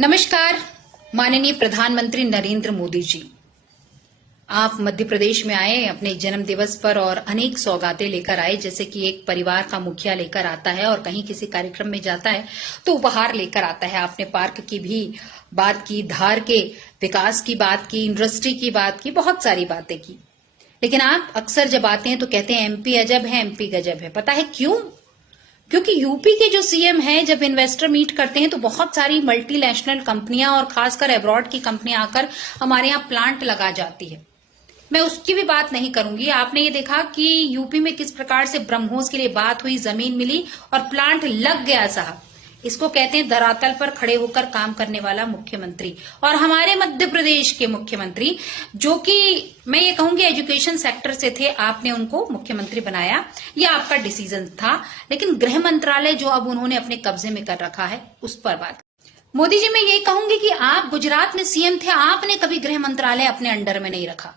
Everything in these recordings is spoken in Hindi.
नमस्कार। माननीय प्रधानमंत्री नरेंद्र मोदी जी, आप मध्य प्रदेश में आए अपने जन्म दिवस पर और अनेक सौगातें लेकर आए। जैसे कि एक परिवार का मुखिया लेकर आता है और कहीं किसी कार्यक्रम में जाता है तो उपहार लेकर आता है। आपने पार्क की भी बात की, धार के विकास की बात की, इंडस्ट्री की बात की, बहुत सारी बातें की। लेकिन आप अक्सर जब आते हैं तो कहते हैं एमपी अजब है, एमपी गजब है। पता है क्यों? क्योंकि यूपी के जो सीएम हैं जब इन्वेस्टर मीट करते हैं तो बहुत सारी मल्टीनेशनल कंपनियां और खासकर अब्रॉड की कंपनियां आकर हमारे यहाँ प्लांट लगा जाती है। मैं उसकी भी बात नहीं करूंगी। आपने ये देखा कि यूपी में किस प्रकार से ब्रह्मोस के लिए बात हुई, जमीन मिली और प्लांट लग गया साहब। इसको कहते हैं धरातल पर खड़े होकर काम करने वाला मुख्यमंत्री। और हमारे मध्य प्रदेश के मुख्यमंत्री, जो कि मैं ये कहूंगी एजुकेशन सेक्टर से थे, आपने उनको मुख्यमंत्री बनाया, ये आपका डिसीजन था। लेकिन गृह मंत्रालय जो अब उन्होंने अपने कब्जे में कर रखा है, उस पर बात। मोदी जी, मैं ये कहूंगी कि आप गुजरात में सीएम थे, आपने कभी गृह मंत्रालय अपने अंडर में नहीं रखा।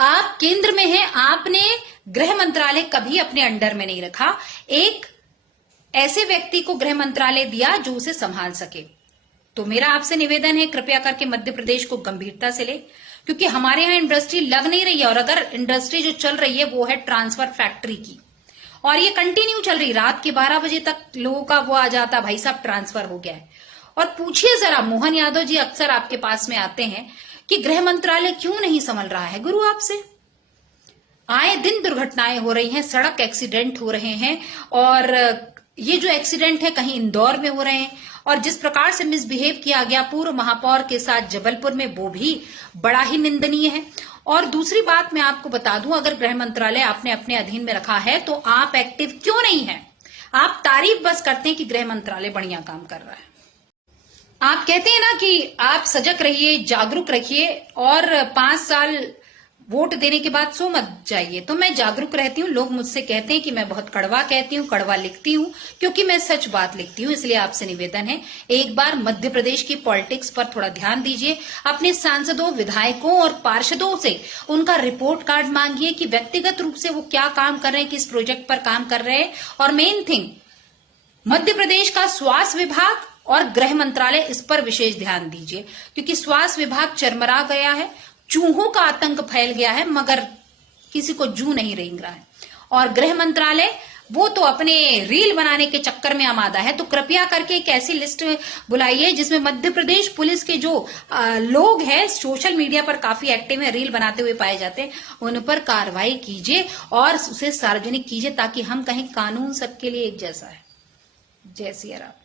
आप केंद्र में हैं, आपने गृह मंत्रालय कभी अपने अंडर में नहीं रखा। एक ऐसे व्यक्ति को गृह मंत्रालय दिया जो उसे संभाल सके। तो मेरा आपसे निवेदन है, कृपया करके मध्य प्रदेश को गंभीरता से ले, क्योंकि हमारे यहाँ इंडस्ट्री लग नहीं रही है। और अगर इंडस्ट्री जो चल रही है वो है ट्रांसफर फैक्ट्री की, और ये कंटिन्यू चल रही, रात के 12 बजे तक लोगों का वो आ जाता, भाई साहब ट्रांसफर हो गया है। और पूछिए जरा, मोहन यादव जी अक्सर आपके पास में आते हैं कि गृह मंत्रालय क्यों नहीं संभल रहा है। गुरु आपसे आए दिन दुर्घटनाएं हो रही हैं, सड़क एक्सीडेंट हो रहे हैं, और ये जो एक्सीडेंट है कहीं इंदौर में हो रहे हैं। और जिस प्रकार से मिसबिहेव किया गया पूर्व महापौर के साथ जबलपुर में, वो भी बड़ा ही निंदनीय है। और दूसरी बात मैं आपको बता दूं, अगर गृह मंत्रालय आपने अपने अधीन में रखा है तो आप एक्टिव क्यों नहीं है? आप तारीफ बस करते हैं कि गृह मंत्रालय बढ़िया काम कर रहा है। आप कहते हैं ना कि आप सजग रहिए, जागरूक रखिए, और 5 साल वोट देने के बाद सो मत जाइए। तो मैं जागरूक रहती हूँ। लोग मुझसे कहते हैं कि मैं बहुत कड़वा कहती हूँ, कड़वा लिखती हूँ, क्योंकि मैं सच बात लिखती हूँ। इसलिए आपसे निवेदन है, एक बार मध्य प्रदेश की पॉलिटिक्स पर थोड़ा ध्यान दीजिए। अपने सांसदों, विधायकों और पार्षदों से उनका रिपोर्ट कार्ड मांगिए कि व्यक्तिगत रूप से वो क्या काम कर रहे हैं, किस प्रोजेक्ट पर काम कर रहे हैं। और मेन थिंग, मध्य प्रदेश का स्वास्थ्य विभाग और गृह मंत्रालय, इस पर विशेष ध्यान दीजिए, क्योंकि स्वास्थ्य विभाग चरमरा गया है, चूहों का आतंक फैल गया है, मगर किसी को जू नहीं रेंग रहा है। और गृह मंत्रालय वो तो अपने रील बनाने के चक्कर में आमादा है। तो कृपया करके एक ऐसी लिस्ट बुलाइए जिसमें मध्य प्रदेश पुलिस के जो लोग हैं, सोशल मीडिया पर काफी एक्टिव है, रील बनाते हुए पाए जाते हैं, उन पर कार्रवाई कीजिए और उसे सार्वजनिक कीजिए, ताकि हम कहें कानून सबके लिए एक जैसा है। जय सिया राम।